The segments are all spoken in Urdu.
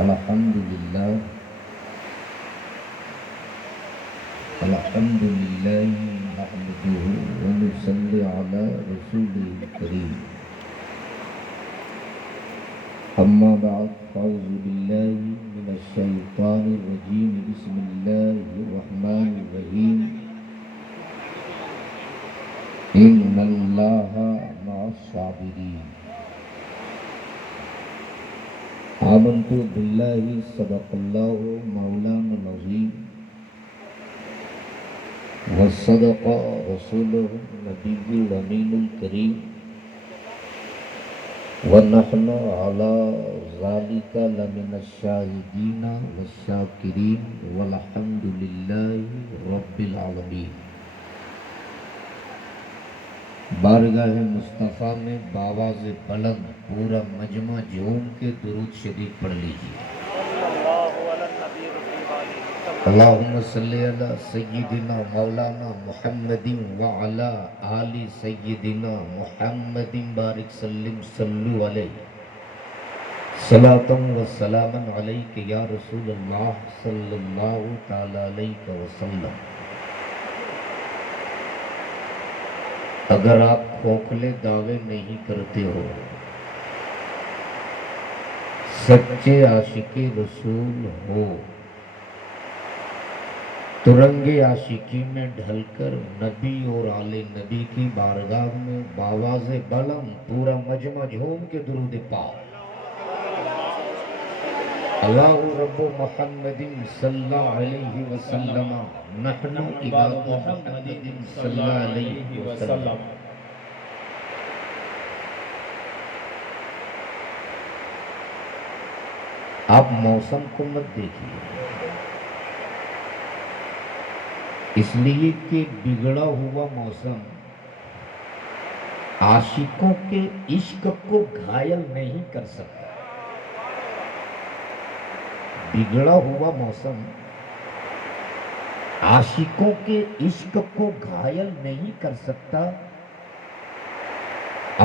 الحمدللہ الحمدللہ نحمده ونصلی علی رسوله الکریم اما بعد فاعوذ باللہ من الشیطان الرجیم بسم اللہ الرحمن الرحیم ان اللہ مع الصابرین آمنت باللہ صدق اللہ مولانا العظیم وصدق رسولہ النبی الامین الکریم ونحن علی ذالک لمن الشاہدین والشاکرین والحمد للہ رب العالمین۔ بارگاہ مصطفیٰ میں بآواز بلند پورا مجمع جھوم کے درود شریف پڑھ لیجیے۔ اللہم صلی علی سیدنا مولانا محمد وعلی آل سیدنا محمد بارک سلم صلو علیہ صلاۃ و سلاما علیک یا رسول اللہ صلی اللہ تعالی علیہ وسلم۔ اگر آپ کھوکھلے دعوے نہیں کرتے ہو، سچے عاشق رسول ہو، تو رنگ عاشقی میں ڈھل کر نبی اور آل نبی کی بارگاہ میں بآواز بلند پورا مجمع جھوم کے درود پاک۔ اللہ رب محمد صلی اللہ علیہ وسلم نحن عباد محمد صلی اللہ علیہ وسلم۔ آپ موسم کو مت دیکھیے، اس لیے کہ بگڑا ہوا موسم عاشقوں کے عشق کو گھائل نہیں کر سکتا۔ بگڑا ہوا موسم عاشقوں کے عشق کو گھائل نہیں کر سکتا،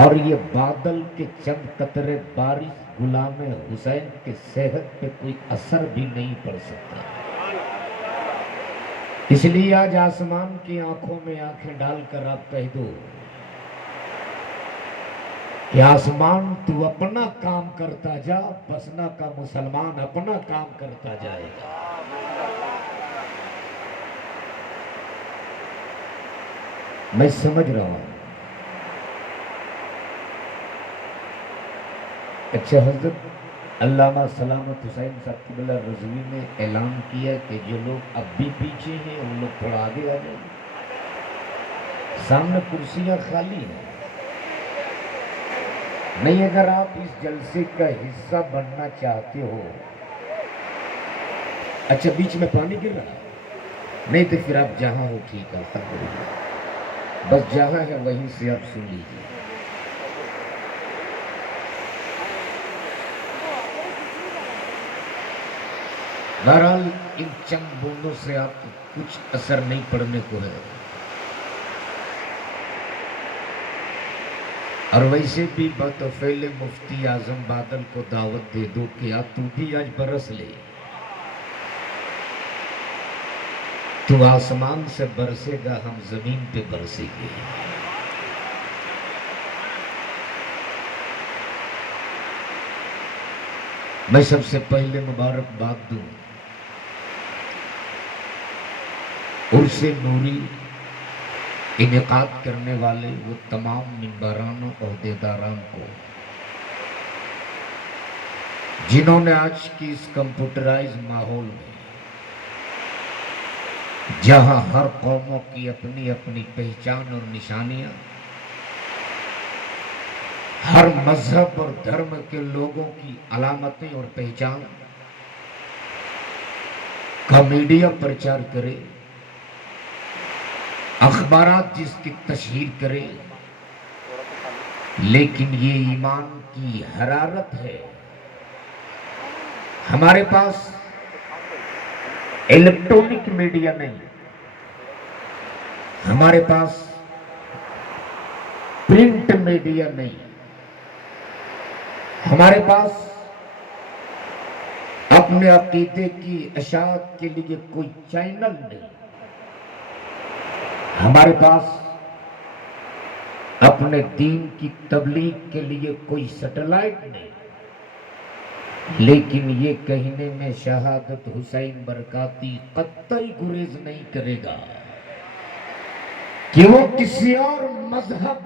اور یہ بادل کے چند قطرے بارش غلام حسین کے صحت پہ کوئی اثر بھی نہیں پڑ سکتا۔ اس لیے آج آسمان کی آنکھوں میں آنکھیں ڈال کر آپ کہہ دو کہ آسمان تو اپنا کام کرتا جا، بسنا کا مسلمان اپنا کام کرتا جائے گا۔ میں سمجھ رہا ہوں۔ اچھا، حضرت علامہ سلامت حسین صاحب قبلہ رضوی نے اعلان کیا کہ جو لوگ اب بھی پیچھے ہیں ان لوگ تھوڑا آگے آ جائیں۔ سامنے کرسیاں خالی ہیں۔ نہیں، اگر آپ اس جلسے کا حصہ بننا چاہتے ہو، اچھا بیچ میں پانی گر رہا ہے، نہیں تو پھر آپ جہاں ہو ٹھیک ہے، بس جہاں ہے وہیں سے آپ سن لیجیے۔ بہرحال ان چند بوندوں سے آپ کو کچھ اثر نہیں پڑنے کو ہے، اور ویسے بھی بطفیل مفتی اعظم بادل کو دعوت دے دو کہ تو بھی آج برس لے، تو آسمان سے برسے گا، ہم زمین پہ برسیں گے۔ میں سب سے پہلے مبارکباد دوں عرس نوری انعقاد کرنے والے وہ تمام ممبران و عہدیداران کو جنہوں نے آج کی اس کمپیوٹرائز ماحول میں، جہاں ہر قوموں کی اپنی اپنی پہچان اور نشانیاں، ہر مذہب اور دھرم کے لوگوں کی علامتیں اور پہچان کا میڈیا پرچار کرے، اخبارات جس کی تشہیر کرے، لیکن یہ ایمان کی حرارت ہے۔ ہمارے پاس الیکٹرونک میڈیا نہیں، ہمارے پاس پرنٹ میڈیا نہیں، ہمارے پاس اپنے عقیدے کی اشاعت کے لیے کوئی چینل نہیں، ہمارے پاس اپنے دین کی تبلیغ کے لیے کوئی سیٹلائٹ نہیں، لیکن یہ کہنے میں شہادت حسین برکاتی قطعی گریز نہیں کرے گا کہ وہ کسی اور مذہب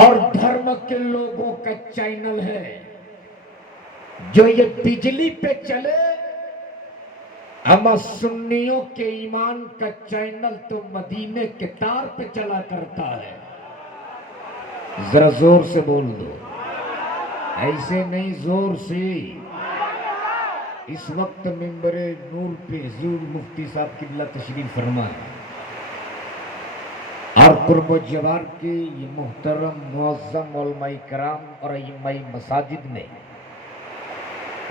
اور دھرم کے لوگوں کا چینل ہے۔ جو یہ بجلی پہ چلے، اما سنیوں کے ایمان کا چینل تو مدینے کے تار پہ چلا کرتا ہے۔ ذرا زور سے بول دو، ایسے نہیں، زور سے۔ اس وقت منبر نور پہ حضور مفتی صاحب قبلہ تشریف فرما ہے، اور قرب و جوار کے یہ محترم معظم علماء کرام اور ائمہ مساجد نے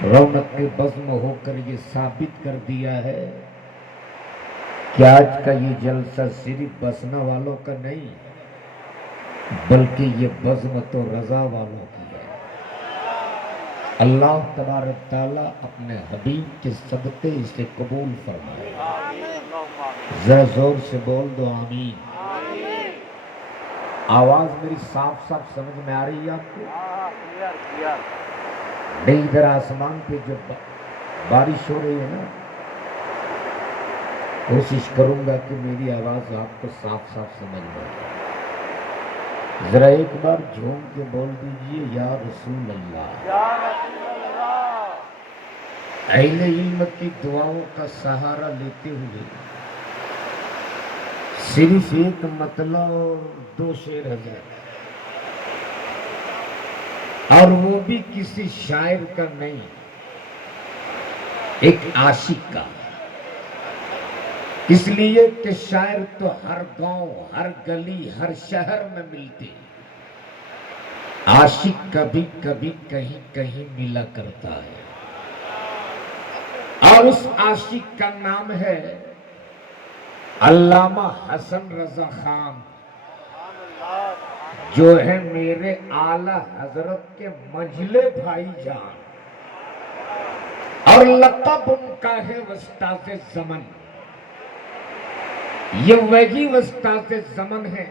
رونق بزم ہو کر یہ ثابت کر دیا ہے کہ آج کا یہ جلسہ صرف بسنا والوں کا نہیں، بلکہ یہ بزم تو رضا والوں کی ہے۔ اللہ تبارک تعالیٰ اپنے حبیب کے صدقے اسے قبول فرمائے۔ ذرا زور سے بول دو آمین۔ آواز میری صاف صاف سمجھ میں آ رہی ہے آپ کو؟ نہیں، ادھر آسمان پہ جو بارش ہو رہی ہے نا، کوشش کروں گا کہ میری آواز آپ کو صاف صاف سمجھ میں آئے۔ ذرا ایک بار جھوم کے بول دیجئے یا رسول اللہ۔ اہل علم کی دعاؤں کا سہارا لیتے ہوئے صرف ایک مطلب اور 2 شعر ہے، اور وہ بھی کسی شاعر کا نہیں، ایک عاشق کا۔ اس لیے کہ شاعر تو ہر گاؤں، ہر گلی، ہر شہر میں ملتے، عاشق کبھی کبھی کہیں کہیں ملا کرتا ہے، اور اس عاشق کا نام ہے علامہ حسن رضا خان، جو ہے میرے اعلی حضرت کے منجلے بھائی جان، اور لقب ان کا ہے استاد زمن۔ یہ وہی استاد زمن ہے،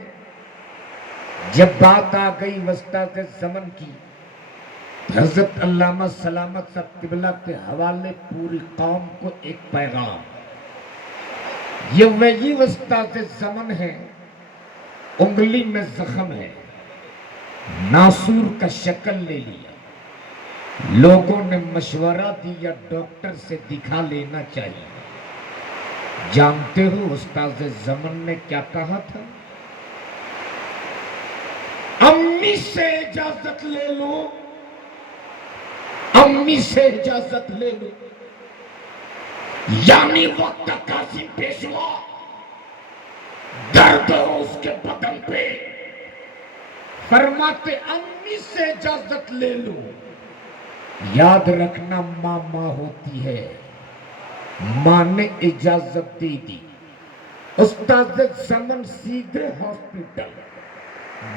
جب بات آ گئی استاد زمن کی، حضرت علامہ سلامت صاحب قبلہ کے حوالے پوری قوم کو ایک پیغام۔ یہ وہی استاد زمن ہے، انگلی میں زخم ہے، ناسور کا شکل لے لیا، لوگوں نے مشورہ دیا ڈاکٹر سے دکھا لینا چاہیے۔ جانتے ہو استاد زمن نے کیا کہا تھا؟ امی سے اجازت لے لو، امی سے اجازت لے لو، یعنی وقت قاسم پیشوا درد ہو اس کے بدن پہ، فرماتے امی سے اجازت لے لو، یاد رکھنا ماں ماں ہوتی ہے، ماں نے اجازت دے دی۔ استاد زمن سیدھے ہاسپٹل،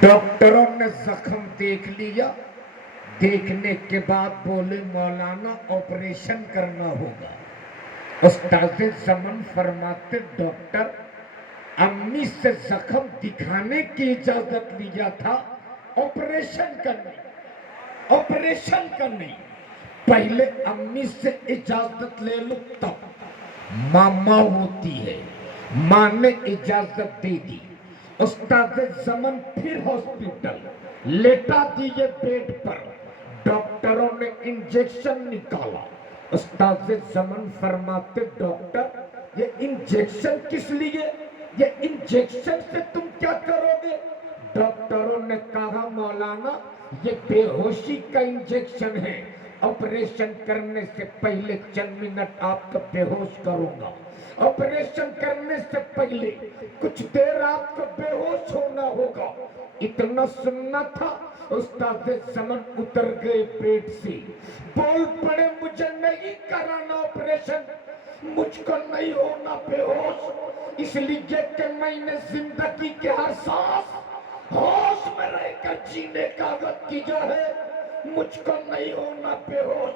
ڈاکٹروں نے زخم دیکھ لیا، دیکھنے کے بعد بولے مولانا آپریشن کرنا ہوگا۔ استاد زمن فرماتے ڈاکٹر امی سے زخم دکھانے کی اجازت لیا تھا، آپریشن کرنے، پہلے امی سے اجازت لے لو تب۔ ماں ماں ہوتی ہے، ماں نے اجازت دے دی۔ استاد زمن پھر ہاسپٹل لیٹا دیے بیڈ پر، ڈاکٹروں نے انجیکشن نکالا۔ استاد زمن فرماتے ڈاکٹر یہ انجیکشن کس لیے؟ یہ انجیکشن سے تم کیا کرو گے؟ ڈاکٹروں نے کہا مولانا یہ بے ہوشی کا انجیکشن ہے، آپریشن کرنے سے پہلے چند منٹ آپ کو بے ہوش کروں گا، آپریشن کرنے سے پہلے کچھ دیر آپ کو بے ہوش ہونا ہوگا۔ اتنا سننا تھا، استاد زمن اتر گئے پیٹ سے، بول پڑے مجھے نہیں کرانا آپریشن، مجھ کو نہیں ہونا بے ہوش، اس لیے کہ میں نے زندگی کے ہر سانس ہوش میں رہ کر جینے کا عادت کی جو ہے، مجھ کو نہیں ہونا بے ہوش۔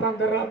15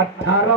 18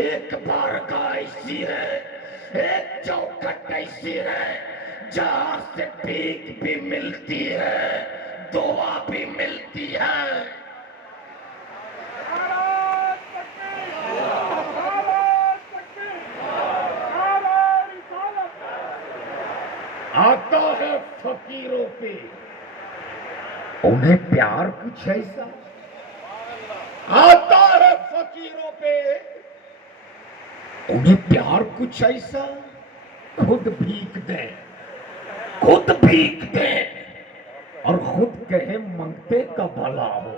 ایک بارگاہ ایسی ہے، ایک چوکھٹ ایسی ہے جہاں سے بھیک بھی ملتی ہے، دعا بھی ملتی ہے۔ آتا ہے فقیروں پہ انہیں پیار کچھ ایسا، آتا ہے فقیروں پہ انہیں پیار کچھ ایسا، خود بھیک دے، خود بھیک دے اور خود کہے منگتے کا بھلا ہو،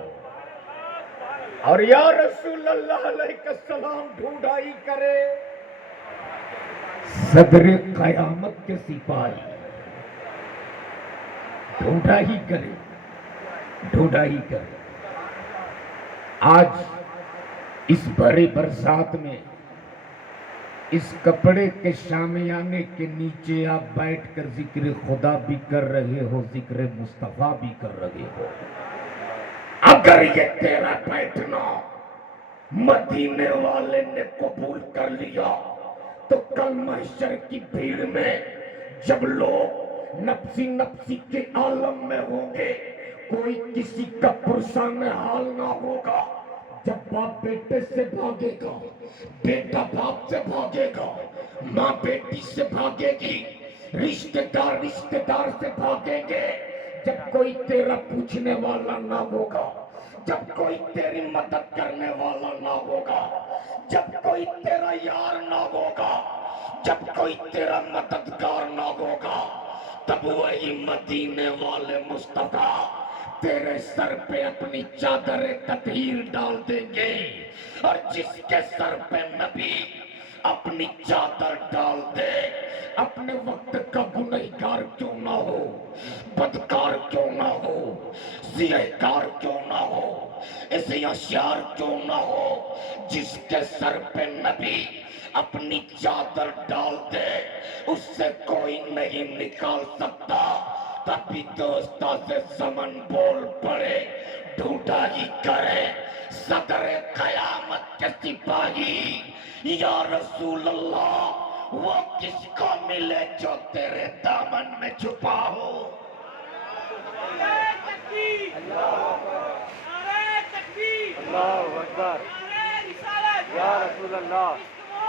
اور یا رسول اللہ علیہ السلام ڈھونڈائی کرے صدر قیامت کے سپاہی، ڈھونڈا ہی کرے، ڈھونڈا ہی کرے۔ آج اس بھرے برسات میں اس کپڑے کے شامیانے کے نیچے آپ بیٹھ کر ذکر خدا بھی کر رہے ہو، ذکر مصطفیٰ بھی کر رہے ہو۔ اگر یہ تیرا بیٹھنا مدینے والے نے قبول کر لیا تو کل محشر کی بھیڑ میں جب لوگ نفسی نفسی کے عالم میں ہوں گے، کوئی کسی کا پرسان حال نہ ہوگا۔ جب باپ بیٹے سے بھاگے گا، بیٹا باپ سے بھاگے گا، ماں بیٹی سے بھاگے گی، رشتہ دار سے بھاگیں گے، جب کوئی تیرا پوچھنے والا نہ ہوگا، جب کوئی تیری مدد کرنے والا نہ ہوگا، جب کوئی تیرا یار نہ ہوگا، جب کوئی تیرا مددگار نہ ہوگا، تب وہی مدینے والے مصطفیٰ تیرے سر پہ اپنی چادر تطہیر ڈال دیں گے، اور جس کے سر پہ نبی اپنی چادر ڈال دے، اپنے وقت کا گنہگار کیوں نہ ہو، بدکار کیوں نہ ہو، سیاہکار کیوں نہ ہو، عصیاشار کیوں نہ ہو، جس کے سر پہ نبی اپنی چادر ڈال دے اس سے کوئی نہیں نکال سکتا۔ تبھی دوستہ سے زمن بول پڑے، ڈھونڈا ہی کرے صدر قیامت کے سپاہی، یا رسول اللہ وہ کس کو ملے جو تیرے دامن میں چھپا ہو۔ نعرہ تکبیر، نعرہ تکبیر، اللہ اکبر، نعرہ رسالت، یا رسول اللہ،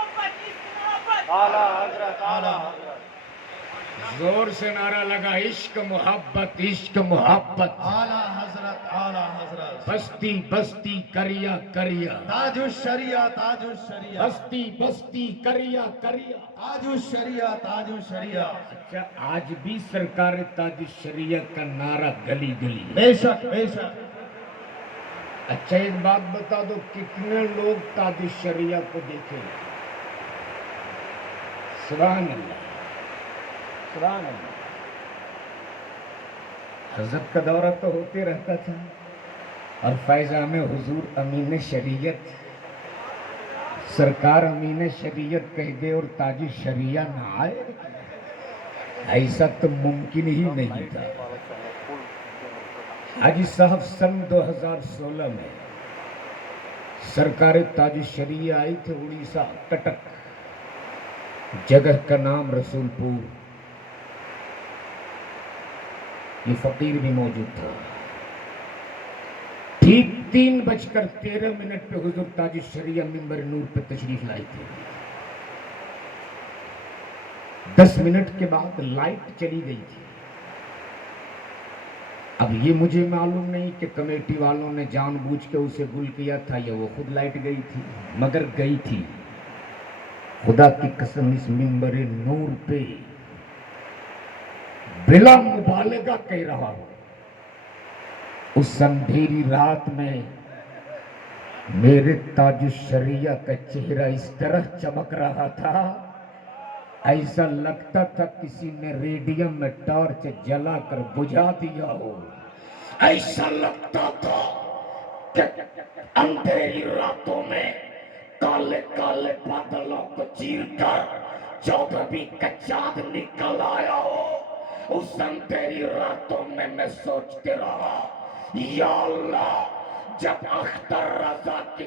عشق محبت، عشق محبت، اعلیٰ حضرت، اعلیٰ حضرت، زور سے نعرہ لگا، عشق محبت، عشق محبت، اعلیٰ حضرت، اعلیٰ حضرت، بستی بستی کریا کریا، تاج الشریعہ، تاج الشریعہ، بستی بستی کریا کریا۔ تاج الشریعہ، تاج الشریعہ، اچھا آج بھی سرکار تاج الشریعہ کا نعرہ گلی گلی ہے۔ بے شک، بے شک۔ اچھا ایک بات بتا دو، کتنے لوگ تاج الشریعہ کو دیکھیں؟ سبحان اللہ، سبحان اللہ۔ حضرت کا دورہ تو ہوتے رہتا تھا، اور فیضان حضور امین شریعت، سرکار امین شریعت کہہ دے اور تاج الشریعہ نہ آئے، ایسا تو ممکن ہی نہیں تھا۔ حاجی صاحب سن 2016 میں سرکار تاج الشریعہ آئی تھے اڑیسہ کٹک، جگہ کا نام رسول پور، یہ فقیر بھی موجود تھا۔ ٹھیک 3:13 پہ حضور تاج الشریعہ منبر نور پہ تشریف لائے تھے۔ 10 منٹ کے بعد لائٹ چلی گئی تھی۔ اب یہ مجھے معلوم نہیں کہ کمیٹی والوں نے جان بوجھ کے اسے گل کیا تھا یا وہ خود لائٹ گئی تھی، مگر گئی تھی۔ خدا کی قسم اس منبر نور پہ بلا مبالغہ کہہ رہا ہوں، اس اندھیری رات میں میرے تاج الشریعہ کا چہرہ اس طرح چمک رہا تھا، ایسا لگتا تھا کسی نے ریڈیم میں ٹارچ جلا کر بجھا دیا ہو، ایسا لگتا تھا کہ اندھیری راتوں میں کالے کالے بادلوں کو چیر کر 14ویں کا چاند نکل آیا ہو۔ اس اندھیری راتوں میں میں سوچتے رہا، یا اللہ جب اختر رضا کی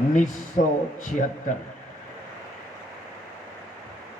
1976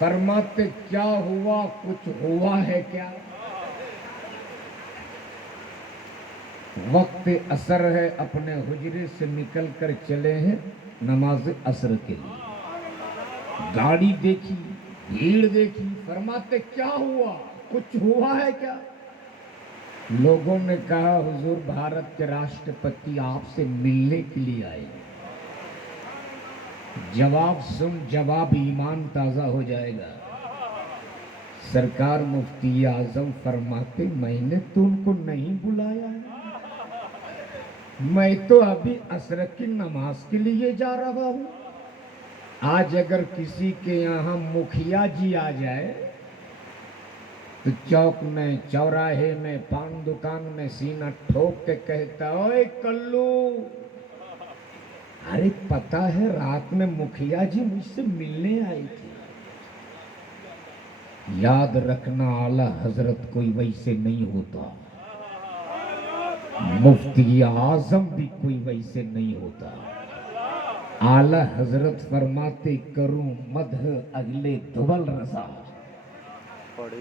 فرماتے کیا ہوا، کچھ ہوا ہے کیا؟ وقت عصر ہے، اپنے حجرے سے نکل کر چلے ہیں نماز عصر کے لیے۔ گاڑی دیکھی، بھیڑ دیکھی، فرماتے کیا ہوا، کچھ ہوا ہے کیا؟ لوگوں نے کہا حضور بھارت کے راشٹرپتی آپ سے ملنے کے لیے آئے۔ جواب سن، جواب ایمان تازہ ہو جائے گا۔ سرکار مفتی اعظم فرماتے میں نے تو ان کو نہیں بلایا، میں تو ابھی عصر کی نماز کے لیے جا رہا ہوں۔ آج اگر کسی کے یہاں مکھیا جی آ جائے تو چوک میں، چوراہے میں، پان دکان میں سینہ ٹھوک کے کہتا اوے کلو، ارے پتا ہے رات میں مکھیا جی مجھ سے ملنے آئی تھی۔ یاد رکھنا اعلی حضرت کوئی ویسے نہیں ہوتا، مفتی اعظم بھی کوئی ویسے نہیں ہوتا۔ اعلی حضرت فرماتے کروں مدح اگلے دول رضا،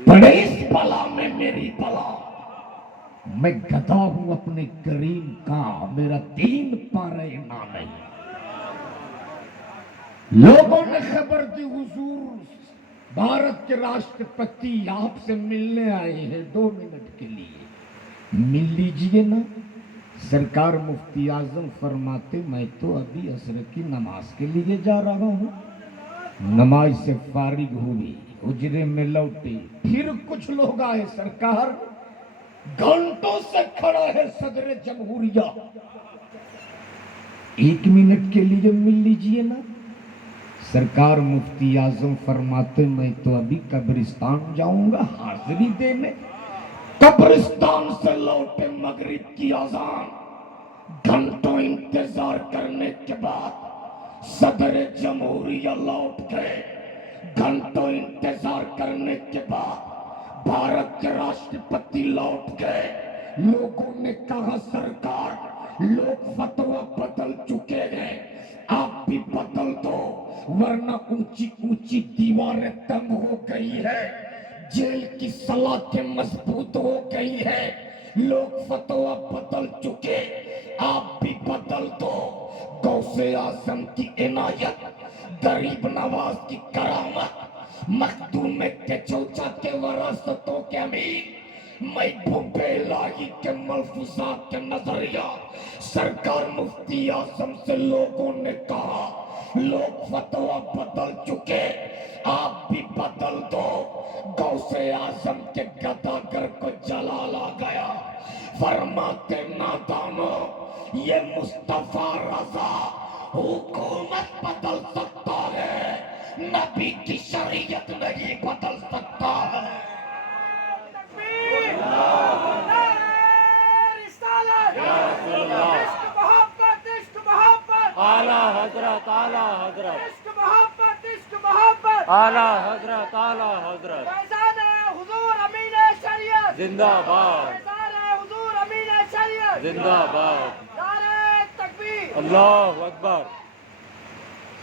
پڑے اس بلا میں میری بلا، میں گدھا ہوں اپنے کریم کا، میرا دین پارے نہ نہیں۔ لوگوں نے خبر دی حضور بھارت کے راشٹرپتی آپ سے ملنے آئے ہیں 2 منٹ کے لیے، مل لیجئے نا۔ سرکار مفتی اعظم فرماتے میں تو ابھی عصر کی نماز کے لیے جا رہا ہوں۔ نماز سے فارغ ہوئی، حجرے میں لوٹے، پھر کچھ لوگ آئے، سرکار گھنٹوں سے کھڑا ہے صدر جمہوریہ، 1 منٹ کے لیے مل لیجئے نا۔ سرکار مفتی اعظم فرماتے میں تو ابھی قبرستان جاؤں گا حاضری دینے۔ قبرستان سے لوٹے، مغرب کی اذان، گھنٹوں انتظار کرنے کے بعد صدر جمہوریہ لوٹ گئے۔ گھنٹوں انتظار کرنے کے بعد بھارت کے راشٹرپتی لوٹ گئے۔ لوگوں نے کہا سرکار لوگ فتویٰ بدل چکے ہیں، آپ بھی بدل دو ورنہ اونچی اونچی دیواریں تنگ ہو گئی ہے، جیل کی سلاخیں مضبوط ہو گئی ہے، لوگ فتویٰ بدل چکے، آپ بھی بدل دو۔ غوث اعظم کی عنایت، غریب نواز کی کرامت، مخدوم کے چوچا کے وراثتوں کے امین، محبوب الہی کے ملفوظات کے نظریہ۔ سرکار مفتی اعظم سے لوگوں نے کہا لوگ فتویٰ بدل چکے، آپ بھی بدل دو۔ غوث اعظم کے گداگر کو جلال آ گیا، فرماتے نادانو یہ مصطفیٰ رضا حکومت بدل سکتا ہے، نبی کی شریعت نہیں بدل سکتا ہے۔ اعلیٰ حضرت، اعلیٰ حضرت، عشق محبت، عشق محبت، اعلیٰ حضرت، اعلیٰ حضرت، فیضان حضور امین شریعت، زندہ باد، فیضان حضور امین شریعت، زندہ باد، نعرہ تکبیر، اللہ اکبر۔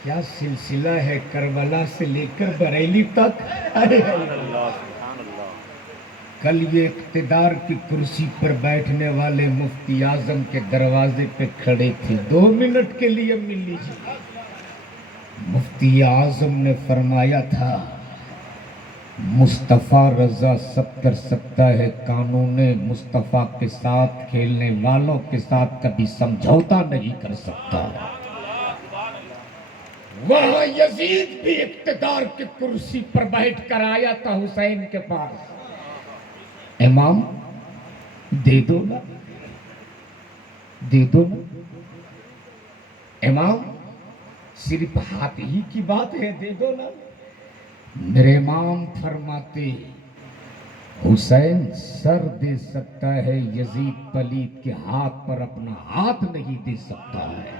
کیا سلسلہ ہے کربلا سے لے کر بریلی تک۔ سبحان اللہ، سبحان اللہ۔ کل یہ اقتدار کی کرسی پر بیٹھنے والے مفتی اعظم کے دروازے پہ کھڑے تھے، 2 منٹ کے لیے مل لیجیے۔ مفتی اعظم نے فرمایا تھا مصطفیٰ رضا سب کر سکتا ہے، قانون مصطفیٰ کے ساتھ کھیلنے والوں کے ساتھ کبھی سمجھوتا نہیں کر سکتا۔ وہاں یزید بھی اقتدار کی کرسی پر بیٹھ کر آیا تھا حسین کے پاس، امام دے دو نا، دے دو نا امام، صرف ہاتھ ہی کی بات ہے، دے دو نا۔ میرے امام فرماتے حسین سر دے سکتا ہے، یزید پلید کے ہاتھ پر اپنا ہاتھ نہیں دے سکتا ہے۔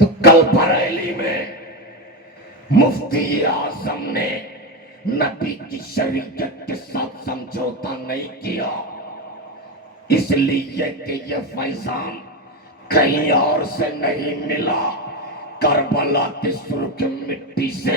تو کل بریلی میں مفتی اعظم نے نبی کی شریعت کے ساتھ سمجھوتا نہیں کیا، اس لیے کہ یہ فیضان کہیں اور سے نہیں ملا، کربلا کی سرخ مٹی سے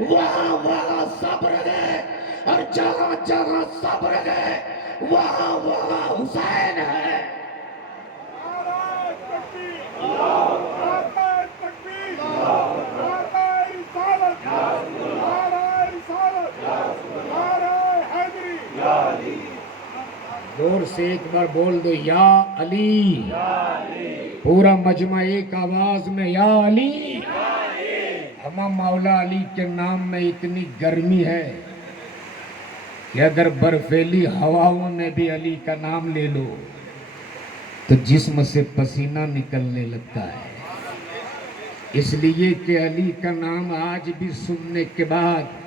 وہاں وہاں صبر ہے، اور جہاں جہاں صبر ہے وہاں وہاں حسین ہے۔ نعرہ تکبیر! نعرہ تکبیر! نعرہ رسالت! نعرہ رسالت! نعرہ حیدری! زور سے ایک بار بول دو یا علی، پورا مجمع ایک آواز میں یا علی۔ ہمیں مولا علی کے نام میں اتنی گرمی ہے کہ اگر برفیلی ہواؤں میں بھی علی کا نام لے لو تو جسم سے پسینہ نکلنے لگتا ہے، اس لیے کہ علی کا نام آج بھی سننے کے بعد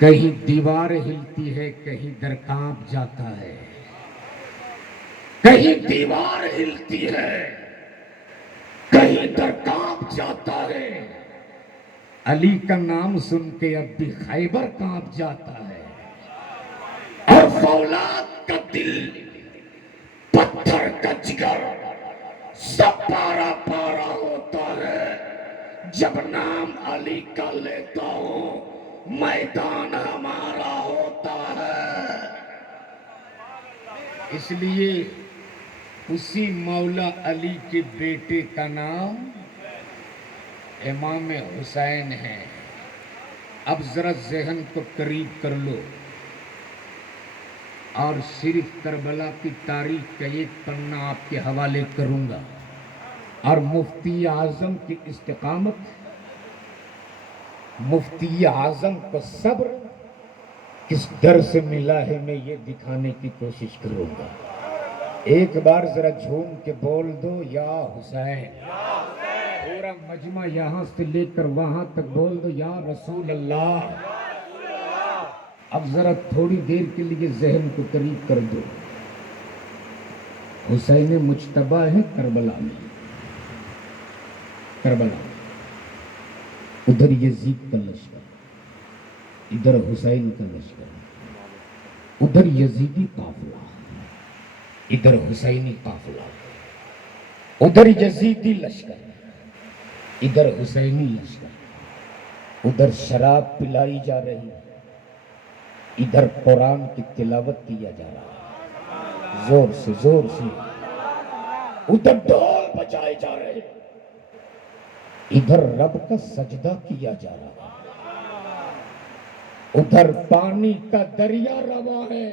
کہیں دیوار ہلتی ہے، کہیں در کانپ جاتا ہے، کہیں دیوار ہلتی ہے، کہیں در کانپ جاتا ہے۔ علی کا نام سن کے اب بھی خیبر کانپ جاتا ہے، اور فولاد کا دل، پتھر کا جگر سب پارا پارا ہوتا ہے جب نام علی کا لیتا ہوں، میدان ہمارا ہوتا ہے۔ اس لیے اسی مولا علی کے بیٹے کا نام امام حسین ہے۔ اب ذرا ذہن کو قریب کر لو اور صرف کربلا کی تاریخ کا ایک پنہ آپ کے حوالے کروں گا، اور مفتی اعظم کی استقامت، مفتی اعظم کو صبر کس در سے ملا ہے میں یہ دکھانے کی کوشش کروں گا۔ ایک بار ذرا جھوم کے بول دو یا حسین، پورا مجمع یہاں سے لے کر وہاں تک بول دو یا رسول اللہ۔ اب ذرا تھوڑی دیر کے لیے ذہن کو قریب کر دو۔ حسین مجتبیٰ ہے کربلا میں، کربلا ادھر یزید کا لشکر، ادھر حسین کا لشکر، ادھر یزیدی قافلہ، ادھر حسینی قافلہ، ادھر یزیدی لشکر، ادھر حسینی لشکر، ادھر شراب پلائی جا رہی ہے، ادھر قرآن کی تلاوت کیا جا رہا ہے زور سے زور سے، ادھر ڈھول بجائے جا رہے ہیں، ادھر رب کا سجدہ کیا جا رہا ہے، ادھر پانی کا دریا رواں ہے،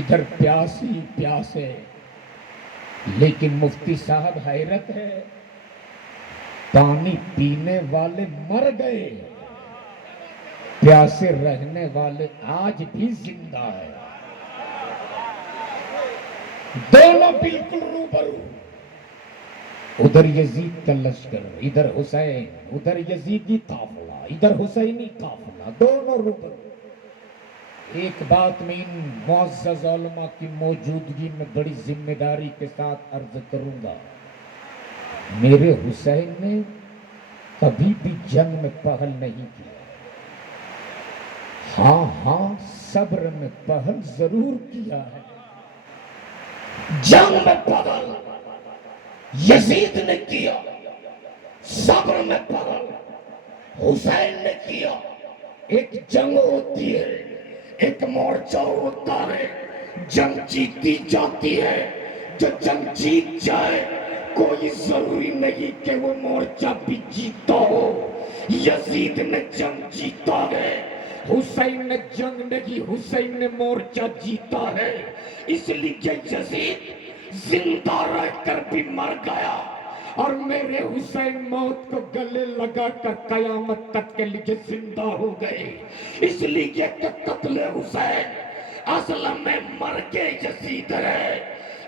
ادھر پیاس ہی پیاس ہے۔ لیکن مفتی صاحب حیرت ہے، پانی پینے والے مر گئے، پیاسے رہنے والے آج بھی زندہ ہے، دونوں بالکل روبرو، ادھر یزید کا لشکر، ادھر حسین، ادھر یزیدی قافلہ، ادھر حسینی قافلہ، دونوں روبرو۔ ایک بات میں ان معزز علماء کی موجودگی میں بڑی ذمہ داری کے ساتھ عرض کروں گا، میرے حسین نے کبھی بھی جنگ میں پہل نہیں کیا، ہاں ہاں صبر میں پہل ضرور کیا ہے۔ جنگ میں پہل یزید نے کیا، صبر میں پہل حسین نے کیا۔ ایک جنگ ہوتی ہے، ایک مورچہ ہوتا ہے، جنگ جیتی جاتی ہے، جو جنگ جیت جائے کوئی ضروری نہیں کہ وہ مورچہ بھی جیتا ہو۔ یزید نے جنگ جیتا ہے، حسین نے جنگ نہیں، حسین نے مورچہ جیتا ہے، اس لیے یزید زندہ رہ کر بھی مر گیا، اور میرے حسین موت کو گلے لگا کر قیامت تک کے لیے زندہ ہو گئے، اس لیے کہ قتل حسین اصل میں مرگ یزید ہے۔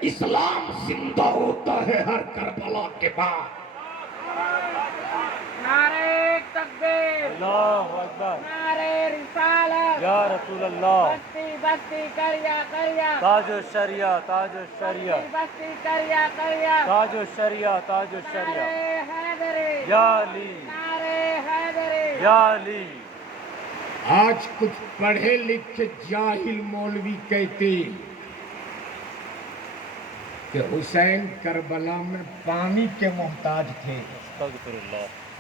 اسلام زندہ ہوتا ہے ہر کربلا کے بعد۔ نعرہ تکبیر! اللہ اکبر! نعرہ رسالت! یا رسول اللہ! بستی بستی کریا کریا! تاج الشریعہ، تاج الشریعہ، بستی کریا کریا! تاج الشریعہ، تاج الشریعہ، نعرہ حیدری! یا علی، نعرہ حیدری! یا علی۔ آج کچھ پڑھے لکھے جاہل مولوی کہتے کہ حسین کربلا میں پانی کے محتاج تھے، استغفر اللہ۔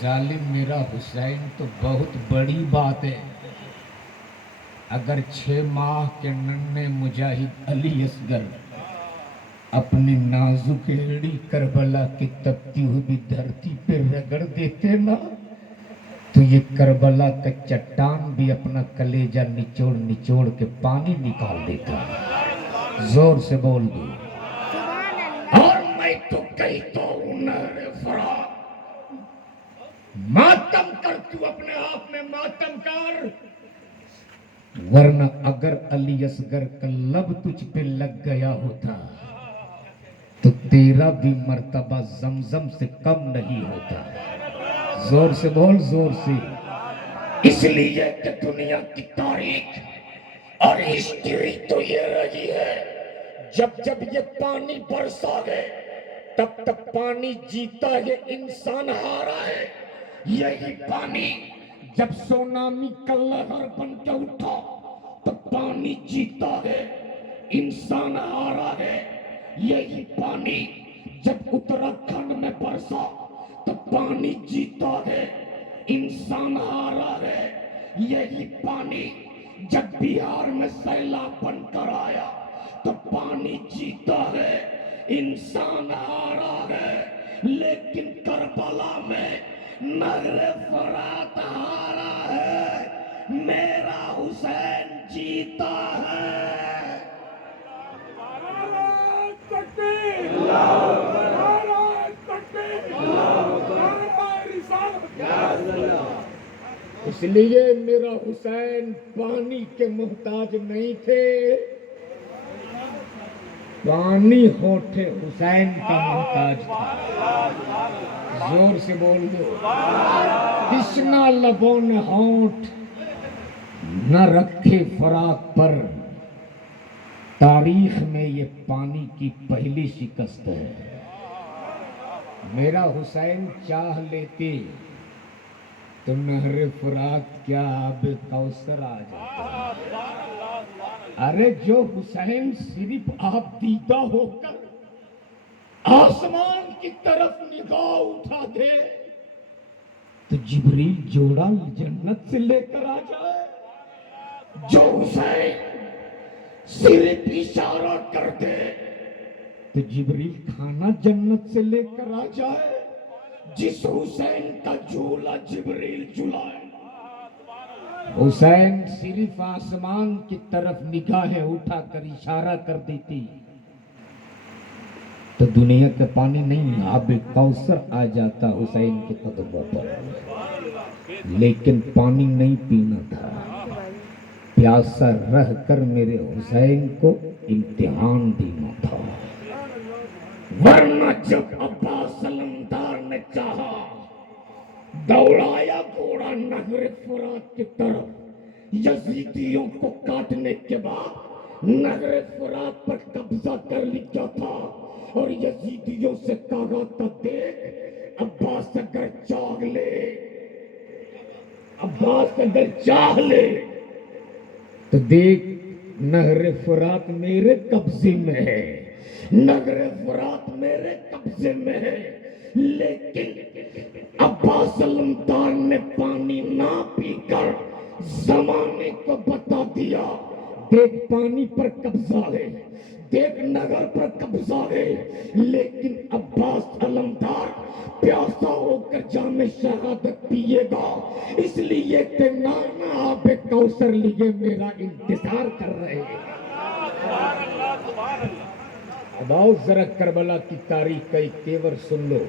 ظالم میرا حسین تو بہت بڑی بات ہے. اگر 6 ماہ کے ننھے مجاہد علی اصغر اپنی نازک ایڑی کربلا کی تپتی ہوئی دھرتی پہ رگڑ دیتے نا تو یہ کربلا کا چٹان بھی اپنا کلیجہ نچوڑ نچوڑ کے پانی نکال دیتا. زور سے بول دو. اور میں تو کہتا ہوں نہر فرات ماتم کر، تو اپنے آپ میں ماتم کر، ورنہ اگر علی اصغر کا لب تجھ پہ لگ گیا ہوتا تو تیرا بھی مرتبہ زمزم سے کم نہیں ہوتا. زور سے بول، زور سے. اس لیے کہ دنیا کی تاریخ اور ہسٹری تو یہ رہی ہے، جب جب یہ پانی برسا ہے تب تک پانی جیتا ہے، انسان ہارا ہے. یہی پانی جب سونامی کا لہر بن کے اٹھا تو پانی جیتا ہے، انسان ہارا ہے. یہی پانی جب اتراکھنڈ میں برسا تو پانی جیتا ہے، انسان ہارا ہے. یہی پانی جب بہار میں سیلاب بن کر آیا تو پانی جیتا ہے، انسان ہارا ہے. لیکن کربلا میں نہر فرات ہارا ہے، میرا حسین جیتا ہے. اس لیے میرا حسین پانی کے محتاج نہیں تھے، پانی ہوٹھ حسین کا محتاج تھا. زور سے بول دو. تشنا لبوں نے ہونٹ نہ رکھے فرات پر، تاریخ میں یہ پانی کی پہلی شکست ہے. میرا حسین چاہ لیتے تو نہر فرات کیا آب کوثر آ جاتا. ارے جو حسین صرف آپ دیدہ ہو کر آسمان کی طرف نگاہ اٹھا دے تو جبریل جوڑا جنت سے لے کر آ جائے. جو حسین صرف اشارہ کر دے تو جبریل کھانا جنت سے لے کر آ جائے. جس حسین کا جھولا جبریل جھلائے. حسین صرف آسمان کی طرف نگاہیں اٹھا کر اشارہ کر دیتی تو دنیا کا پانی نہیں، آب کوثر آ جاتا حسین کے قدموں پر. لیکن پانی نہیں پینا تھا، پیاسا رہ کر میرے حسین کو امتحان دینا تھا. ورنہ جب عباس علمدار نے چاہا دوڑایا گھوڑا نہر فرات کی طرف، یزیدیوں کو کاٹنے کے بعد نہر فرات پر قبضہ کر لیا تھا اور یزیدیوں سے کہا تھا دیکھ عباس اگر چاہ لے، عباس اگر چاہ لے تو دیکھ نہر فرات میرے قبضے میں ہے، نہر فرات میرے قبضے میں ہے. لیکن عباس علمدار نے پانی نہ پی کر زمانے کو بتا دیا دیکھ پانی پر قبضہ ہے، دیکھ نہر پر قبضہ ہے. لیکن عباس علمدار پیاسا ہو کر جام شہادت پیے گا، اس لیے کہ نانا آب کوثر لیے میرا انتظار کر رہے ہیں. اب آؤ ذرا کربلا کی تاریخ کا ایک تیور سن لو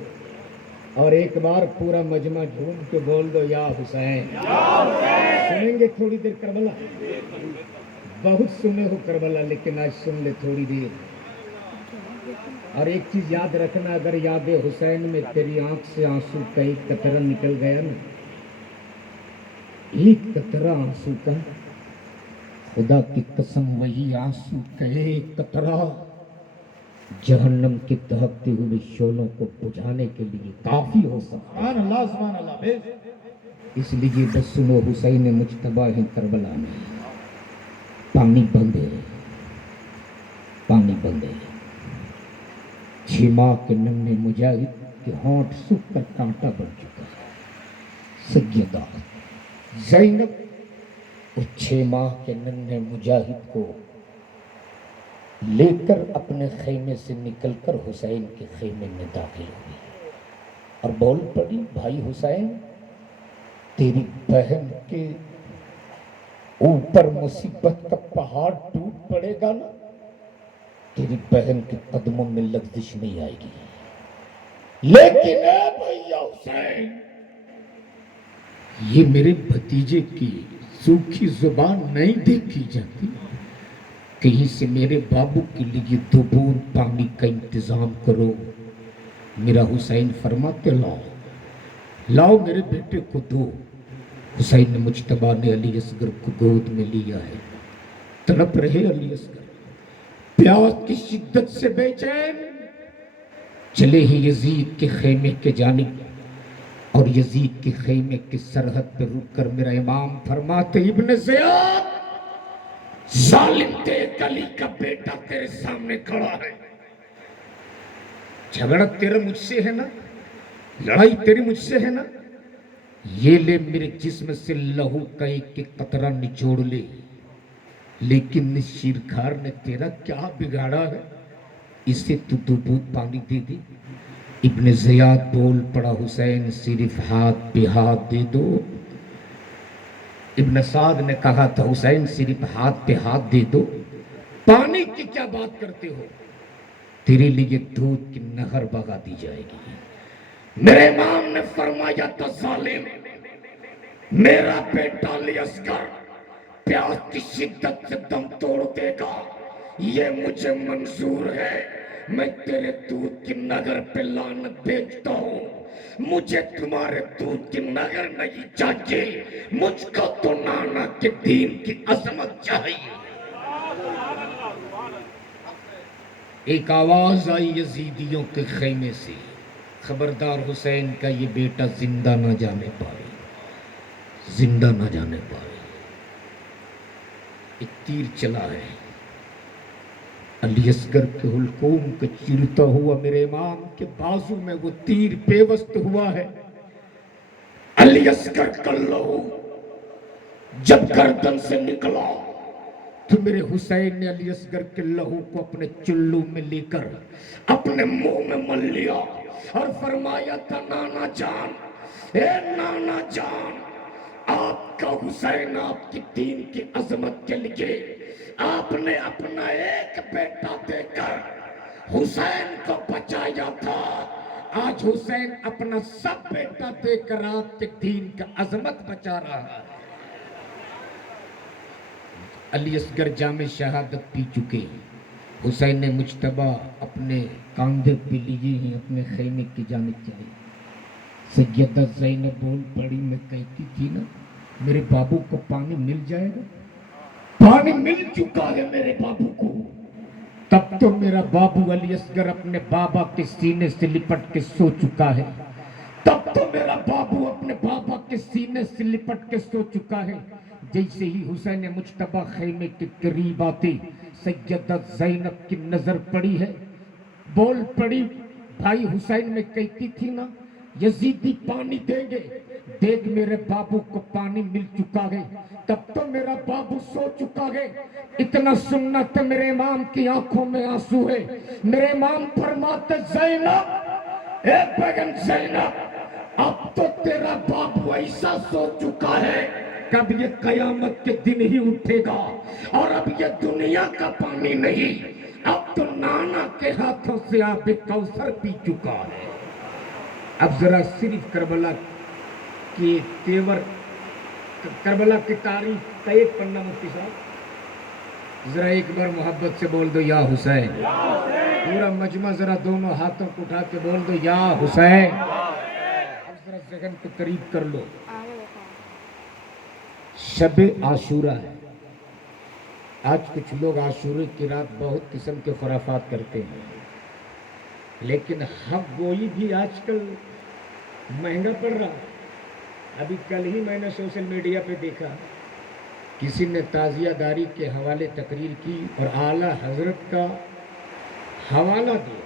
اور ایک بار پورا مجمع جھوم کے بول دو یا حسین. سنیں گے تھوڑی دیر کربلا؟ بہت سنے ہو کربلا لیکن آج سن لے تھوڑی دیر. اور ایک چیز یاد رکھنا، اگر یاد حسین میں تیری آنکھ سے آنسو کا ایک قطرہ نکل گیا نا، ایک قطرہ آنسو کا، خدا کی قسم وہی آنسو کا ایک قطرہ جہنم کے دہکتے ہوئے شعلوں کو بجھانے کے لیے کافی ہو سکتا. سبحان اللہ، سبحان اللہ. بے اس لیے بس سنو، حسین مجتبیٰ ہیں کربلا میں، پانی بند ہے، پانی بند ہے. 6 ماہ کے ننھے مجاہد کے ہونٹ سوکھ کر کانٹا بن چکا ہے۔ سیدہ زینب اس 6 ماہ کے ننھے مجاہد کو لے کر اپنے خیمے سے نکل کر حسین کے خیمے میں داخل ہوئی اور بول پڑی، بھائی حسین، تیری بہن کے اوپر مصیبت کا پہاڑ ٹوٹ پڑے گا نا، تیری بہن کے قدموں میں لغزش نہیں آئے گی، لیکن اے بھیا حسین، یہ میرے بھتیجے کی سوکھی زبان نہیں دیکھی جاتی، کہیں سے میرے بابو کے لیے 2 بوند پانی کا انتظام کرو۔ میرا حسین فرماتے لاؤ میرے بیٹے کو دو۔ حسین نے مجتبیٰ نے علی اصغر کو گود میں لیا ہے، تڑپ رہے علی اصغر پیاس کی شدت سے بے چین، چلے ہی یزید کے خیمے کے جانب، اور یزید کے خیمے کی سرحد پہ رک کر میرا امام فرماتے، ابن زیاد، ظالم دیکھ علی کا بیٹا تیرے سامنے کھڑا ہے، جھگڑا تیرا مجھ سے ہے نا، لڑائی تیری مجھ سے ہے نا، یہ لے میرے جسم سے لہو کا ایک قطرہ نچوڑ لے، لیکن اس شیرخوار نے تیرا کیا بگاڑا ہے، اسے تو 2 بوند پانی دے دی۔ ابن زیاد بول پڑا، حسین صرف ہاتھ پہ ہاتھ دے دو۔ ابن سعد نے کہا تھا، حسین صرف ہاتھ پہ ہاتھ دے دو، پانی کی کیا بات کرتے ہو، تیرے لیے دودھ کی نہر بہا دی جائے گی۔ میرے امام نے فرمایا تھا، ظالم، میرا بیٹا علی اصغر پیاس کی شدت سے دم توڑ دے گا، یہ مجھے منظور ہے، میں تیرے دودھ کی نہر پہ لعنت بھیجتا ہوں، مجھے تمہارے دودھ کی نہر نہیں چاہیے، مجھ کو تو نانا کے دین کی عظمت چاہیے۔ ایک آواز آئی یزیدیوں کے خیمے سے، خبردار حسین کا یہ بیٹا زندہ نہ جانے پائے، زندہ نہ جانے پائے۔ ایک تیر چلا ہے، علی اصغر کے حلقوم کو چیرتا ہوا میرے امام کے بازو میں وہ تیر پیوست ہوا ہے۔ علی اصغر کا لہو جب گردن سے نکلا تو میرے حسین نے علی اصغر کے لہو کو اپنے چلو میں لے کر اپنے منہ میں مل لیا اور فرمایا تھا، نانا جان، اے نانا جان، آپ کا حسین آپ کی دین کی عظمت کے لیے آپ نے اپنا ایک بیٹا دے کر حسین کو بچایا تھا، آج حسین اپنا سب بیٹا دے کر آپ کے دین کا عظمت بچا رہا ہے۔ علی اصغر جام شہادت پی چکے، حسین نے مجتبیٰ اپنے کاندھے پہ لیے ہیں، اپنے خیمے کی جانب چلے۔ سیدہ زینب بول پڑی، میں کہتی تھی نا میرے بابو کو پانی مل جائے گا، پانی مل چکا ہے میرے بابو کو۔ تب تو میرا بابو علی اصغر اپنے بابا کے سینے سے لپٹ کے سو چکا ہے، تب تو میرا بابو اپنے بابا کے سینے سے لپٹ کے سو چکا ہے۔ جیسے ہی حسین مجتبیٰ خیمے کے قریب آتے، سیدہ زینب کی نظر پڑی ہے، بول پڑی، بھائی حسین میں کہتی تھی نا یزیدی پانی دیں گے، دیکھ میرے بابو کو پانی مل چکا ہے، تب تو میرا بابو سو چکا ہے۔ اتنا سننا تو میرے امام کی آنکھوں میں آنسو ہے۔ میرے امام فرماتے، زینب، اے بیگم زینب، اب تو تیرا بابو ایسا سو چکا ہے کب یہ قیامت کے دن ہی اٹھے گا، اور اب یہ دنیا کا پانی نہیں، اب تو نانا کے ہاتھوں سے آب کوثر پی چکا ہے۔ اب ذرا صرف کربلا کی تیور، کربلا کی تاریخ کا ایک پنہ مفتی صاحب، ذرا ایک بار محبت سے بول دو یا حسین۔ پورا مجمع ذرا دونوں ہاتھوں کو اٹھا کے بول دو یا حسین۔ اب ذرا ذہن کو قریب کر لو۔ شب عاشورہ ہے، آج کچھ لوگ عاشورے کی رات بہت قسم کے خرافات کرتے ہیں، لیکن حق گوئی بھی آج کل مہنگا پڑ رہا۔ ابھی کل ہی میں نے سوشل میڈیا پہ دیکھا، کسی نے تعزیہ داری کے حوالے تقریر کی اور اعلیٰ حضرت کا حوالہ دیا،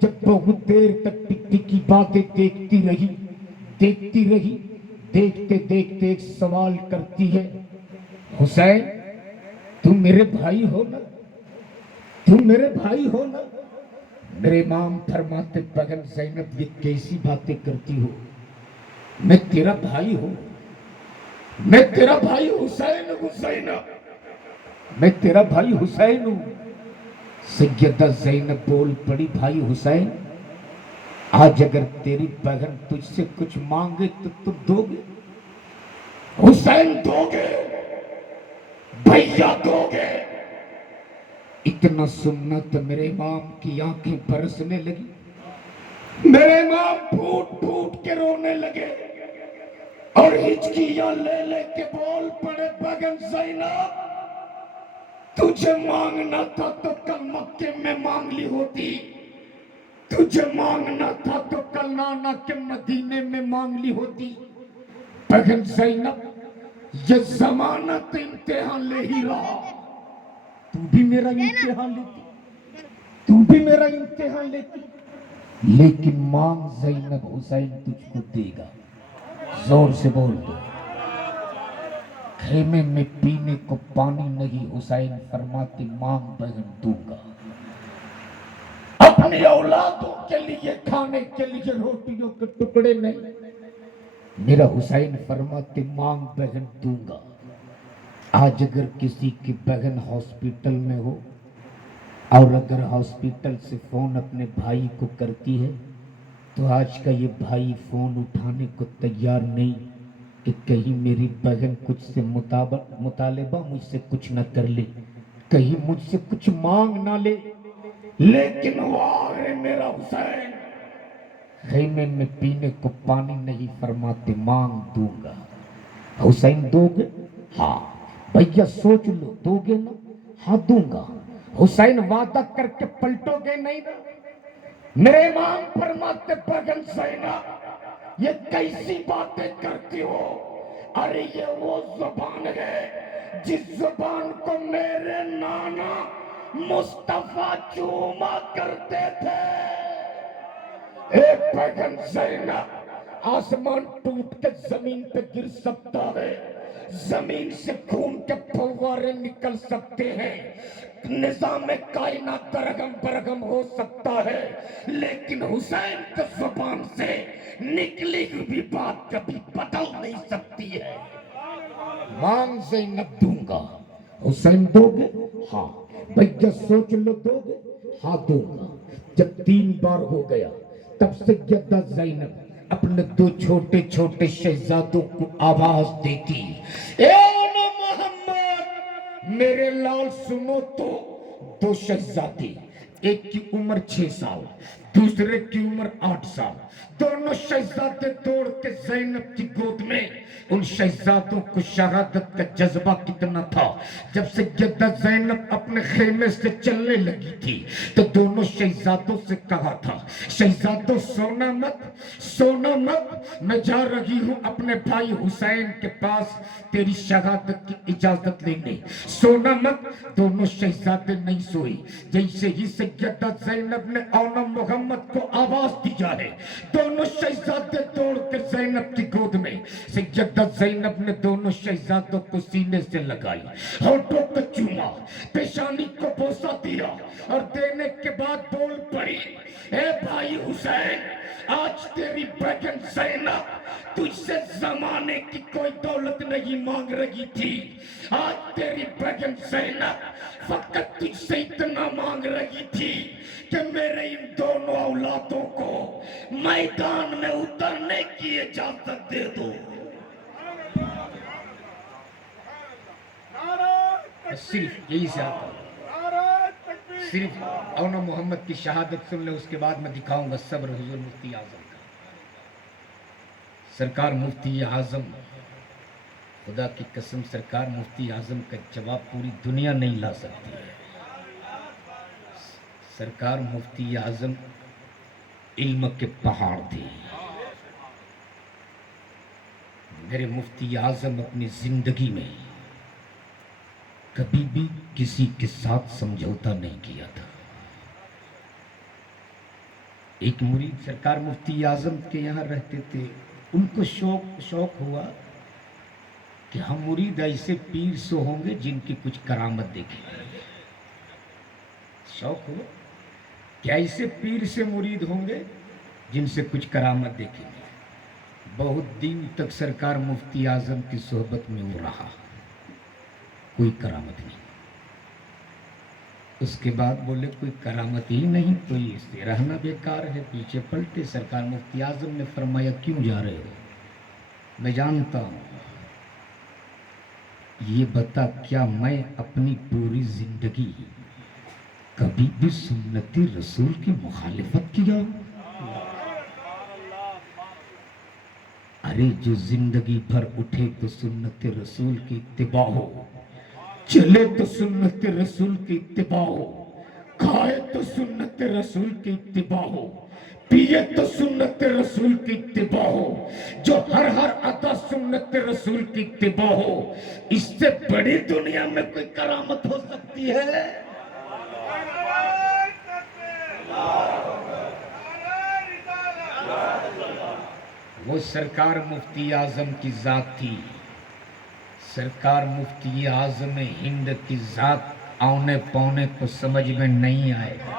جب بہت دیر تک ٹک ٹکی باتیں دیکھتی رہی، دیکھتے دیکھتے ایک سوال کرتی ہے، حسین تم میرے بھائی ہو نا؟ میرے امام فرماتے بہن زینب یہ کیسی باتیں کرتی ہو، میں تیرا بھائی ہوں، میں تیرا بھائی حسین ہوں۔ سیدہ زینب بول پڑی، بھائی حسین آج اگر تیری بہن تجھ سے کچھ مانگے تو تم دو گے؟ حسین دو گے؟ بھیا دو گے؟ اتنا سننا تو میرے امام کی آنکھیں برسنے لگی، میرے امام پھوٹ پھوٹ کے رونے لگے اور ہچکیاں لے لے کے بول پڑے، بہن زینب تجھے مانگنا تھا تو کل مکے میں مانگ لی ہوتی، تجھے مانگنا تھا تو کل نانا کے مدینے میں مانگ لی ہوتی۔ بہن زینب یہ زمانہ تو امتحان لے ہی رہا، تو بھی میرا امتحان لیتی، لیکن مانگ زینب حسین تجھ کو دے گا، زور سے بول دو۔ خیمے میں پینے کو پانی نہیں، حسین فرماتے مانگ بہن دوں گا، اپنی اولادوں کے لیے کھانے کے لیے روٹیوں کے ٹکڑے نہیں، میرا حسین فرماتے مانگ بہن دوں گا۔ آج اگر کسی کی بہن ہاسپٹل میں ہو اور اگر ہاسپٹل سے فون اپنے بھائی کو کرتی ہے تو آج کا یہ بھائی فون اٹھانے کو تیار نہیں کہ کہیں میری بہن کچھ سے مطالبہ مجھ سے کچھ نہ کر لے، کہیں مجھ سے کچھ مانگ نہ لے، لیکن واہ میرا حسین خیمے میں پینے کو پانی نہیں، فرماتے مانگ دوں گا۔ حسین دو گے؟ ہاں بھیا سوچ لو، دو گے نا؟ ہاں دوں گا۔ حسین وعدہ کر کے پلٹو گے نہیں نا؟ میرے امام فرماتے بہن زینب یہ کیسی باتیں کرتی ہو؟ ارے یہ وہ زبان ہے جس زبان کو میرے نانا مصطفیٰ چوما کرتے تھے۔ اے بہن زینب آسمان ٹوٹ کے زمین پہ گر سکتا ہے، زمین سے خون کے پھوارے نکل سکتے ہیں، نظام کائنات درہم برہم ہو سکتا ہے، لیکن حسین کی زبان سے نکلی ہوئی بات کبھی بدل نہیں سکتی ہے۔ مانگ زینب دوں گا۔ حسین دو گے؟ ہاں بھیا سوچ لو، دو گے؟ ہاں دوں گا۔ جب 3 بار ہو گیا تب سیدہ زینب اپنے 2 چھوٹے چھوٹے شہزادوں کو آواز دیتی، اے محمد میرے لال سنو تو، 2 شہزادے، ایک کی عمر 6 سال دوسرے کی عمر 8 سال، دونوں شہزادے دوڑ کے زینب کی گود میں۔ ان شہزادوں کو شہادت کا جذبہ کتنا تھا، جب سیدہ زینب اپنے خیمے سے چلنے لگی تھی تو دونوں شہزادوں سے کہا تھا، شہزادوں سونا مت، میں جا رہی ہوں اپنے بھائی حسین کے پاس تیری شہادت کی اجازت لینے، سونا مت۔ دونوں شہزادے نہیں سوئے، جیسے ہی سیدہ زینب نے اونا محمد کو آواز دیا ہے، دونوں شہزادے دوڑ کے زینب کی گود میں۔ سیدہ زینب نے دونوں شہزادوں کو سینے سے لگائی، ہونٹوں کو چوما، پیشانی کو بوسہ دیا اور دینے کے بعد بول پڑی، اے بھائی حسین آج تیری بہن زینب تجھ سے زمانے کی کوئی دولت نہیں مانگ رہی تھی، آج تیری بہن زینب فقط تجھ سے اتنا مانگ رہی تھی کہ میرے ان دونوں اولادوں کو میدان میں اترنے کی اجازت دے دو۔ صرف یہی سے آتا ہے، صرف اونا محمد کی شہادت سن لے، اس کے بعد میں دکھاؤں گا صبر حضور مفتی اعظم کا۔ سرکار مفتی اعظم، خدا کی قسم سرکار مفتی اعظم کا جواب پوری دنیا نہیں لا سکتی ہے۔ سرکار مفتی اعظم علم کے پہاڑ تھے۔ میرے مفتی اعظم اپنی زندگی میں کبھی بھی کسی کے ساتھ سمجھوتا نہیں کیا تھا۔ ایک مرید سرکار مفتی اعظم کے یہاں رہتے تھے. ان کو شوق ہوا کہ ہم مرید ایسے پیر سے ہوں گے جن کی کچھ کرامت دیکھیں. شوق ہوا کہ ایسے پیر سے مرید ہوں گے جن سے کچھ کرامت دیکھیں گے. بہت دن تک سرکار مفتی اعظم کی صحبت میں وہ رہا, کوئی کرامت نہیں. اس کے بعد بولے کوئی کرامت ہی نہیں تو اس سے رہنا بیکار ہے. پیچھے پلٹے. سرکار مفتی اعظم نے فرمایا کیوں جا رہے ہو؟ میں جانتا ہوں. یہ بتا کیا میں اپنی پوری زندگی کبھی بھی سنت رسول کی مخالفت کیا؟ ارے جو زندگی بھر اٹھے تو سنت رسول کی اتباع ہو, چلے تو سنت رسول کی اتباع ہو, کھائے تو سنت رسول کی اتباع ہو, پیے تو سنت رسول کی اتباع ہو, جو ہر عطا سنت رسول کی اتباع ہو. اس سے بڑی دنیا میں کوئی کرامت ہو سکتی ہے؟ وہ سرکار مفتی اعظم کی ذات تھی. سرکار مفتی اعظم ہند کی ذات آنے پونے کو سمجھ میں نہیں آئے گا,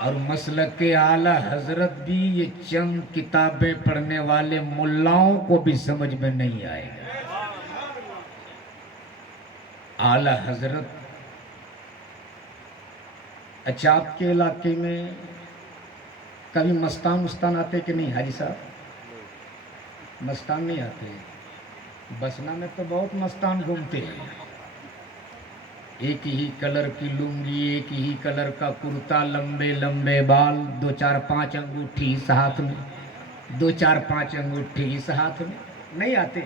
اور مسلک اعلی حضرت بھی یہ چند کتابیں پڑھنے والے ملاؤں کو بھی سمجھ میں نہیں آئے گا. اعلی حضرت. اچھا, آپ کے علاقے میں کبھی مستان آتے کہ نہیں حاجی صاحب؟ مستان نہیں آتے؟ بسنا میں تو بہت مستان گھومتے ہیں. ایک ہی کلر کی لنگی, ایک ہی کلر کا کرتا, لمبے لمبے بال, 2-4-5 انگوٹھی اس ہاتھ میں, 2-4-5 انگوٹھی اس ہاتھ میں. نہیں آتے؟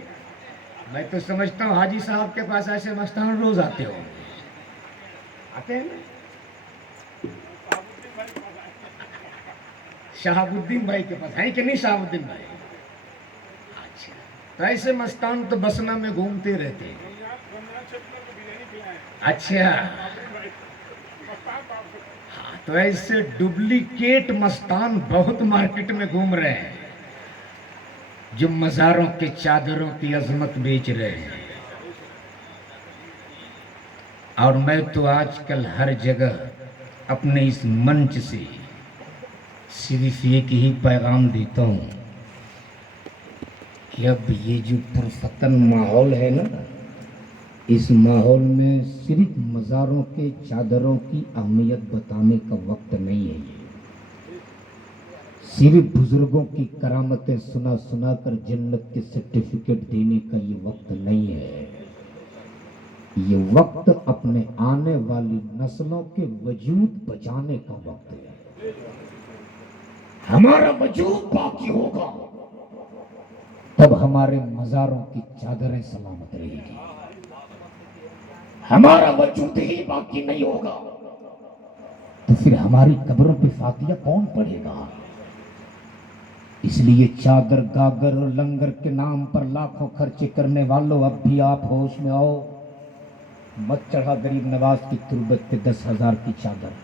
میں تو سمجھتا ہوں حاجی صاحب کے پاس ایسے مستان روز آتے ہوں گے. آتے ہیں نا؟ شہاب الدین بھائی کے پاس ہے کہ نہیں شہاب الدین بھائی؟ اچھا, تو ایسے مستان تو بسنا میں گھومتے رہتے ہیں. اچھا, ہاں, تو ایسے ڈپلیکیٹ مستان بہت مارکیٹ میں گھوم رہے ہیں جو مزاروں کے چادروں کی عظمت بیچ رہے ہیں. اور میں تو آج کل ہر جگہ اپنے اس منچ سے صرف ایک ہی پیغام دیتا ہوں کہ اب یہ جو پرفتن ماحول ہے نا, اس ماحول میں صرف مزاروں کے چادروں کی اہمیت بتانے کا وقت نہیں ہے. یہ صرف بزرگوں کی کرامتیں سنا کر جنت کے سرٹیفکیٹ دینے کا یہ وقت نہیں ہے. یہ وقت اپنے آنے والی نسلوں کے وجود بچانے کا وقت ہے. ہمارا وجود باقی ہوگا تب ہمارے مزاروں کی چادریں سلامت رہے گی. ہمارا وجود ہی باقی نہیں ہوگا تو پھر ہماری قبروں پہ فاتحہ کون پڑھے گا؟ اس لیے چادر, گاگر اور لنگر کے نام پر لاکھوں خرچے کرنے والوں, اب بھی آپ ہوش میں آؤ. مت چڑھا غریب نواز کی تربت پہ 10,000 کی چادر.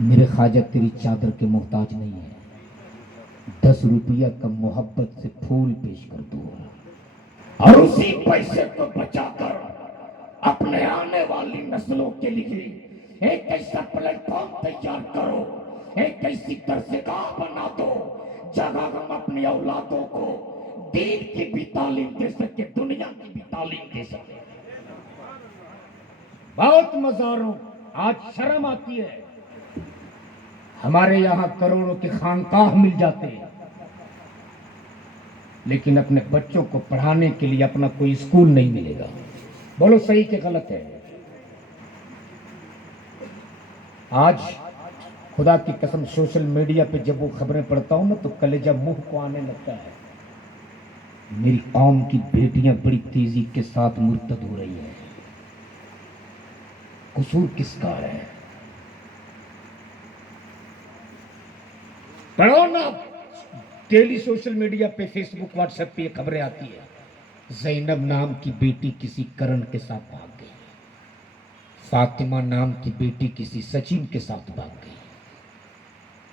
میرے خواجہ تیری چادر کے محتاج نہیں ہے. 10 روپیہ کا محبت سے پھول پیش کر دو, اور اسی پیسے کو بچا کر اپنے آنے والی نسلوں کے لیے ایک ایسا پلیٹ فارم تیار کرو, ایک ایسی درسگاہ بنا دو جہاں ہم اپنی اولادوں کو دین کی بھی تعلیم دے سکے, دنیا کی بھی تعلیم دے سکے. بہت مزاروں, آج شرم آتی ہے, ہمارے یہاں کروڑوں کے خانقاہ مل جاتے ہیں, لیکن اپنے بچوں کو پڑھانے کے لیے اپنا کوئی اسکول نہیں ملے گا. بولو صحیح کہ غلط ہے؟ آج خدا کی قسم سوشل میڈیا پہ جب وہ خبریں پڑھتا ہوں نا تو کلیجہ منہ کو آنے لگتا ہے. میری قوم کی بیٹیاں بڑی تیزی کے ساتھ مرتد ہو رہی ہیں. قصور کس کا ہے؟ پڑھو نا, ڈیلی سوشل میڈیا پہ, فیس بک, واٹس ایپ پہ یہ خبریں آتی ہیں. زینب نام کی بیٹی کسی کرن کے ساتھ بھاگ گئی, فاطمہ نام کی بیٹی کسی سچن کے ساتھ بھاگ گئی.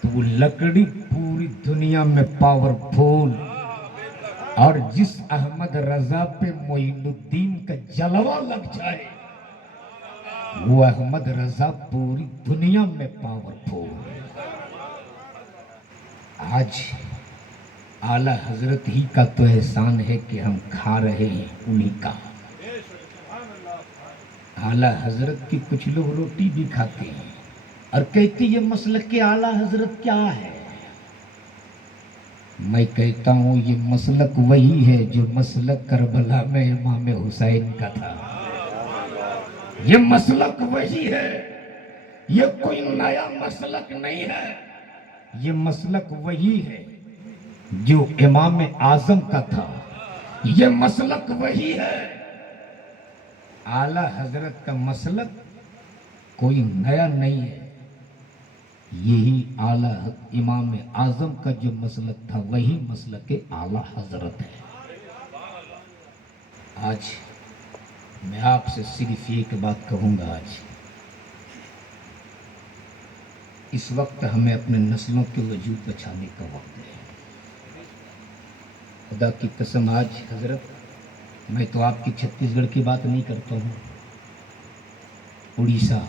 تو وہ لکڑی پوری دنیا میں پاورفل، اور جس احمد رضا پہ معین الدین کا جلوہ لگ جائے وہ احمد رضا پوری دنیا میں پاورفل۔ آج اعلیٰ حضرت ہی کا تو احسان ہے کہ ہم کھا رہے ہیں انہی کا۔ اعلیٰ حضرت کی کچھ لوگ روٹی بھی کھاتے ہیں اور کہتے یہ مسلک کے اعلیٰ حضرت کیا ہے؟ میں کہتا ہوں یہ مسلک وہی ہے جو مسلک کربلا میں امام حسین کا تھا۔ یہ مسلک وہی ہے، یہ کوئی نیا مسلک نہیں ہے، یہ مسلک وہی ہے جو امام اعظم کا تھا، یہ مسلک وہی ہے۔ اعلیٰ حضرت کا مسلک کوئی نیا نہیں ہے، یہی اعلیٰ امام اعظم کا جو مسلک تھا وہی مسلک اعلیٰ حضرت ہے۔ آج میں آپ سے صرف ایک بات کہوں گا، آج اس وقت ہمیں اپنے نسلوں کے وجود بچانے کا وقت ہے۔ خدا کی قسم آج حضرت میں تو آپ کی چھتیس گڑھ کی بات نہیں کرتا ہوں، اڑیسہ،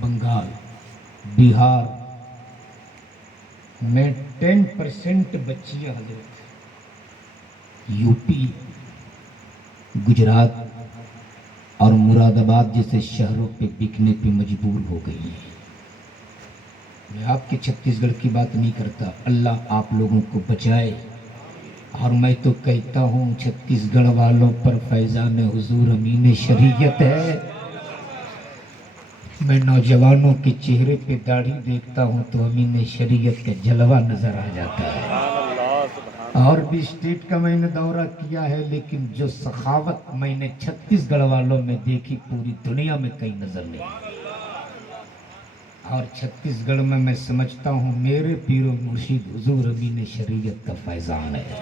بنگال، بہار میں 10% بچیاں حضرت یو پی، گجرات اور مراد آباد جیسے شہروں پہ بکنے پہ مجبور ہو گئی ہیں۔ میں آپ کے چھتیس گڑھ کی بات نہیں کرتا، اللہ آپ لوگوں کو بچائے۔ اور میں تو کہتا ہوں چھتیس گڑھ والوں پر فیضان حضور امین شریعت ہے۔ میں نوجوانوں کے چہرے پہ داڑھی دیکھتا ہوں تو امین شریعت کا جلوہ نظر آ جاتا ہے۔ اور بھی اسٹیٹ کا میں نے دورہ کیا ہے، لیکن جو سخاوت میں نے چھتیس گڑھ والوں میں دیکھی پوری دنیا میں کہیں نظر نہیں۔ اور چھتیس گڑھ میں سمجھتا ہوں میرے پیر و مرشد حضور امین شریعت کا فیضان ہے۔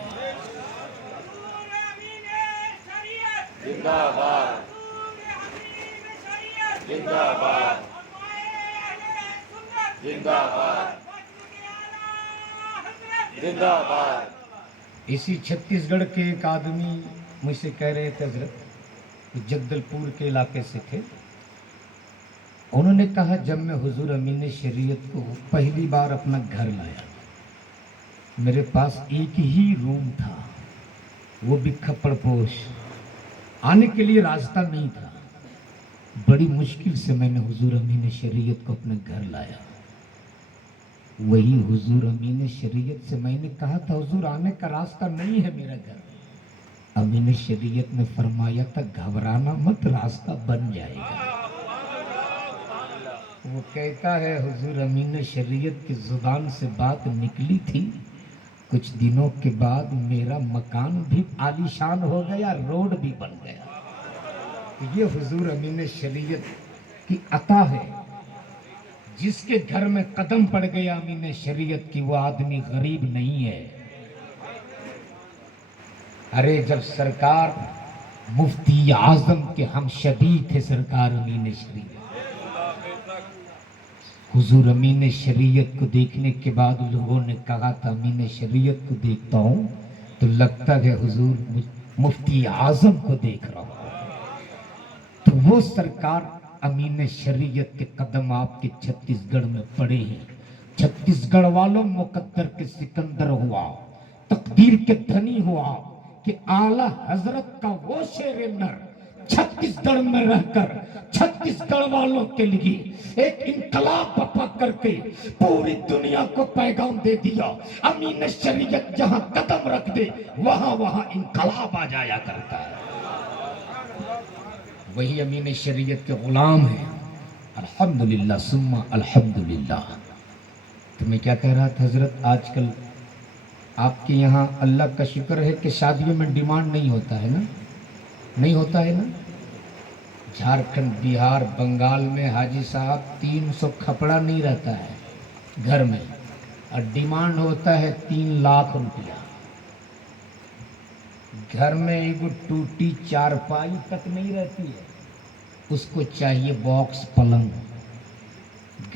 زندہ باد، زندہ باد، زندہ باد، زندہ باد۔ اسی چھتیس گڑھ کے ایک آدمی مجھ سے کہہ رہے تھے حضرت، جگدل پور کے علاقے سے تھے، انہوں نے کہا جب میں حضور امین شریعت کو پہلی بار اپنا گھر لایا، میرے پاس ایک ہی روم تھا، وہ بھی کھپڑ پوش، آنے کے لیے راستہ نہیں تھا، بڑی مشکل سے میں نے حضور امین شریعت کو اپنے گھر لایا۔ وہی حضور امین شریعت سے میں نے کہا تھا حضور آنے کا راستہ نہیں ہے میرا گھر، امین شریعت نے فرمایا تھا گھبرانا مت، راستہ بن جائے گا۔ وہ کہتا ہے حضور امین شریعت کی زبان سے بات نکلی تھی، کچھ دنوں کے بعد میرا مکان بھی عالیشان ہو گیا، روڈ بھی بن گیا۔ یہ حضور امین شریعت کی عطا ہے، جس کے گھر میں قدم پڑ گیا امین شریعت کی وہ آدمی غریب نہیں ہے۔ ارے جب سرکار مفتی اعظم کے ہم شبیہ تھے سرکار امین شریعت، حضور امین شریعت کو دیکھنے کے بعد لوگوں نے کہا تھا امین شریعت کو دیکھتا ہوں تو لگتا ہے حضور مفتی اعظم کو دیکھ رہا ہوں۔ تو وہ سرکار امین شریعت کے قدم آپ کے چھتیس گڑھ میں پڑے ہیں۔ چھتیس گڑھ والوں مقدر کے سکندر ہوا، تقدیر کے دھنی ہوا کہ اعلیٰ حضرت کا وہ شیر نر چھتیس گڑھ میں رہ کر چھتیس گڑھ والوں کے لیے ایک انقلاب برپا کر کے پوری دنیا کو پیغام دے دیا، امین شریعت جہاں قدم رکھ دے وہاں وہاں انقلاب آ جایا کرتا ہے۔ وہی امین شریعت کے غلام ہیں، الحمدللہ ثم الحمدللہ۔ تو میں کیا کہہ رہا تھا حضرت، آج کل آپ کے یہاں اللہ کا شکر ہے کہ شادیوں میں ڈیمانڈ نہیں ہوتا ہے نا، نہیں ہوتا ہے نا۔ جھارکھنڈ، بہار، بنگال میں حاجی صاحب 300 کھپڑا نہیں رہتا ہے گھر میں، اور ڈیمانڈ ہوتا ہے 3 لاکھ روپیہ۔ گھر میں ایک ٹوٹی چارپائی تک نہیں رہتی ہے، اس کو چاہیے باکس پلنگ۔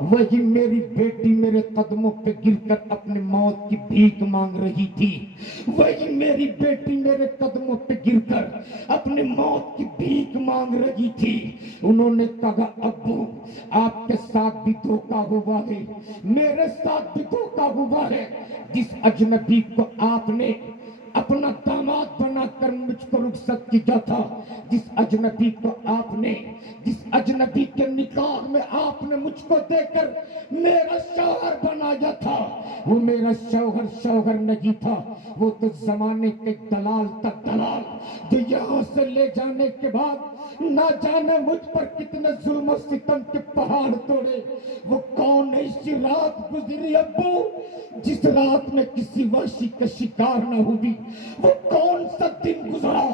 وہی میری بیٹی میرے قدموں پہ گر کر اپنے موت کی بھیک مانگ رہی تھی، وہی میری بیٹی میرے قدموں پہ گر کر اپنے موت کی بھیک مانگ رہی تھی۔ انہوں نے کہا ابو آپ کے ساتھ بھی دھوکہ ہوا ہے، میرے ساتھ بھی دھوکہ ہوا ہے۔ جس اجنبی کو آپ نے اپنا داماد بنا کر مجھ کو رخصت کیا تھا، جس اجنبی کو آپ نے، جس اجنبی کے نکاح میں آپ نے مجھ کو دے کر میرا شوہر بنایا تھا، وہ میرا شوہر نہیں تھا، وہ تو زمانے کے دلال تک دلال، جو یہاں سے لے جانے کے بعد نہ جانے مجھ پر کتنے ظلم و ستم کے پہاڑ توڑے۔ وہ کون ایسی رات گزری ابو جس رات میں کسی وحشی کا شکار نہ ہوئی؟ وہ کون سا دن گزرا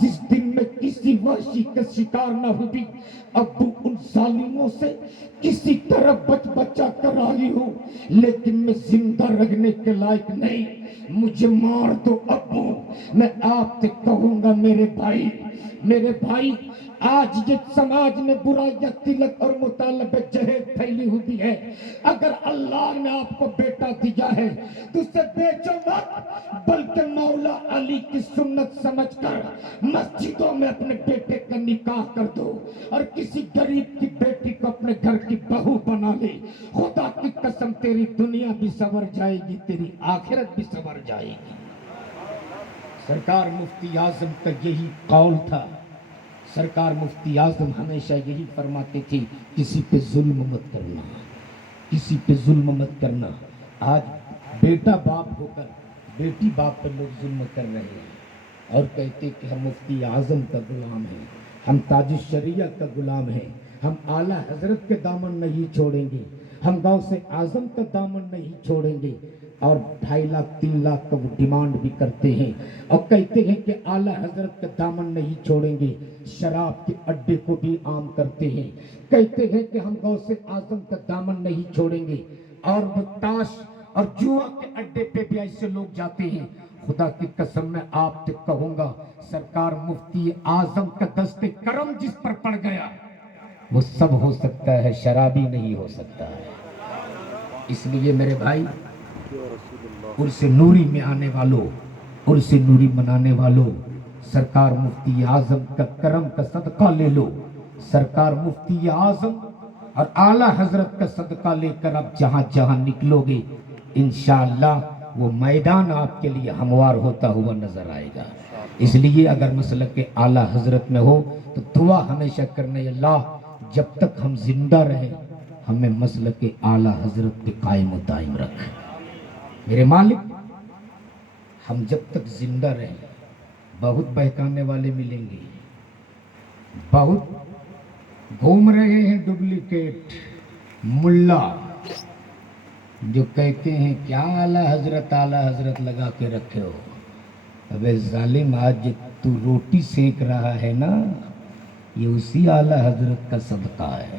جس دن میں کسی وحشی کا شکار نہ ہوئی؟ ابو ان ظالموں سے کسی طرح بچا کر آئی ہوں، لیکن میں زندہ رہنے کے لائق نہیں، مجھے مار دو ابو۔ میں آپ سے کہوں گا میرے بھائی، آج یہ سماج میں برائیاں تلک اور مطالبہ جہیز پھیلی ہوئی ہے، اگر اللہ نے آپ کو بیٹا دیا ہے تو اسے بیچو مت، بلکہ مولا علی کی سنت سمجھ کر مسجدوں میں اپنے بیٹے کا نکاح کر دو، اور کسی غریب کی بیٹی کو اپنے گھر کی بہو بنا لے۔ خدا کی قسم تیری دنیا بھی سنور جائے گی، تیری آخرت بھی سنور جائے گی۔ سرکار مفتی اعظم کا یہی قول تھا، سرکار مفتی اعظم ہمیشہ یہی فرماتے تھے کسی پہ ظلم مت کرنا، کسی پہ ظلم مت کرنا۔ آج بیٹا باپ ہو کر بیٹی باپ پر لوگ ظلم کر رہے ہیں اور کہتے کہ ہم مفتی اعظم کا غلام ہیں، ہم تاج الشریعہ کا غلام ہیں، ہم اعلیٰ حضرت کے دامن نہیں چھوڑیں گے، ہم غوث اعظم کا دامن نہیں چھوڑیں گے، اور 2.5 لاکھ 3 لاکھ کا وہ ڈیمانڈ بھی کرتے ہیں اور کہتے ہیں کہ اعلیٰ حضرت کا دامن نہیں چھوڑیں گے، شراب کے اڈے کو بھی عام کرتے ہیں، کہتے ہیں کہ ہم غوث اعظم کا دامن نہیں چھوڑیں گے، اور وہ تاش اور جوا کے اڈے پہ بھی ایسے لوگ جاتے ہیں۔ خدا کی قسم میں آپ سے کہوں گا سرکار مفتی اعظم کا دست کرم جس پر پڑ گیا وہ سب ہو سکتا ہے، شرابی نہیں ہو سکتا ہے۔ اس لیے میرے بھائی، عرس نوری میں آنے والوں، عرس نوری منانے والوں، سرکار مفتی اعظم کا کرم کا صدقہ لے لو۔ سرکار مفتی اعظم اور اعلیٰ حضرت کا صدقہ لے کر اب جہاں جہاں نکلو گے انشاءاللہ وہ میدان آپ کے لیے ہموار ہوتا ہوا نظر آئے گا۔ اس لیے اگر مسلک کے اعلیٰ حضرت میں ہو تو دعا ہمیشہ کرنے، اللہ جب تک ہم زندہ رہیں ہمیں مسلک کے اعلیٰ حضرت پہ قائم و دائم رکھ۔ میرے مالک، ہم جب تک زندہ رہیں بہت بہکانے والے ملیں گے، بہت گھوم رہے ہیں ڈپلیکیٹ ملا جو کہتے ہیں کیا اعلیٰ حضرت لگا کے رکھے ہو۔ ابے ظالم، آج تو روٹی سیک رہا ہے نا، یہ اسی اعلیٰ حضرت کا صدقہ ہے۔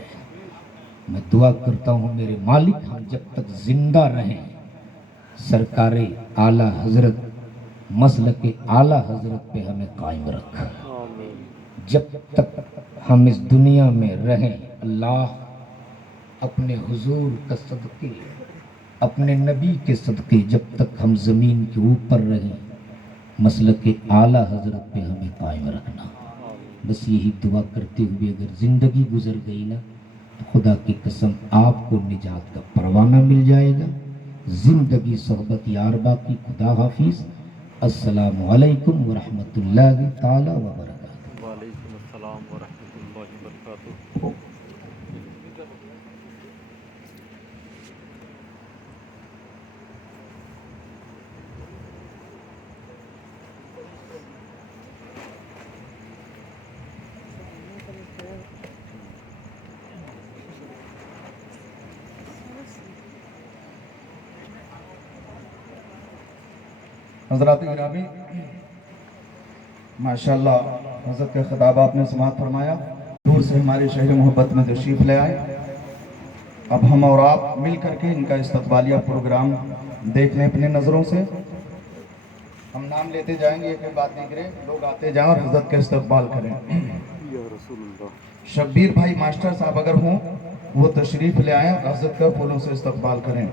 میں دعا کرتا ہوں میرے مالک، ہم جب تک زندہ رہیں سرکار اعلیٰ حضرت، مسلک اعلیٰ حضرت پہ ہمیں قائم رکھ۔ جب تک ہم اس دنیا میں رہیں اللہ اپنے حضور کا صدقے، اپنے نبی کے صدقے، جب تک ہم زمین کے اوپر رہیں مسلک اعلیٰ حضرت پہ ہمیں قائم رکھنا۔ بس یہی دعا کرتے ہوئے اگر زندگی گزر گئی نا تو خدا کی قسم آپ کو نجات کا پروانہ مل جائے گا۔ زندگی صحبت یار باقی، خدا حافظ، السلام علیکم ورحمۃ اللہ تعالی وبرکاتہ۔ وعلیکم السلام ورحمۃ اللہ وبرکاتہ۔ حضرات گرامی، ماشاءاللہ حضرت کے خطاب آپ نے سماعت فرمایا، دور سے ہماری شہر محبت میں تشریف لے آئے۔ اب ہم اور آپ مل کر کے ان کا استقبالیہ پروگرام دیکھ لیں اپنے نظروں سے۔ ہم نام لیتے جائیں گے، کوئی بات نہیں کریں، لوگ آتے جائیں اور حضرت کا استقبال کریں۔ شبیر بھائی ماسٹر صاحب اگر ہوں وہ تشریف لے آئیں اور حضرت کا پھولوں سے استقبال کریں.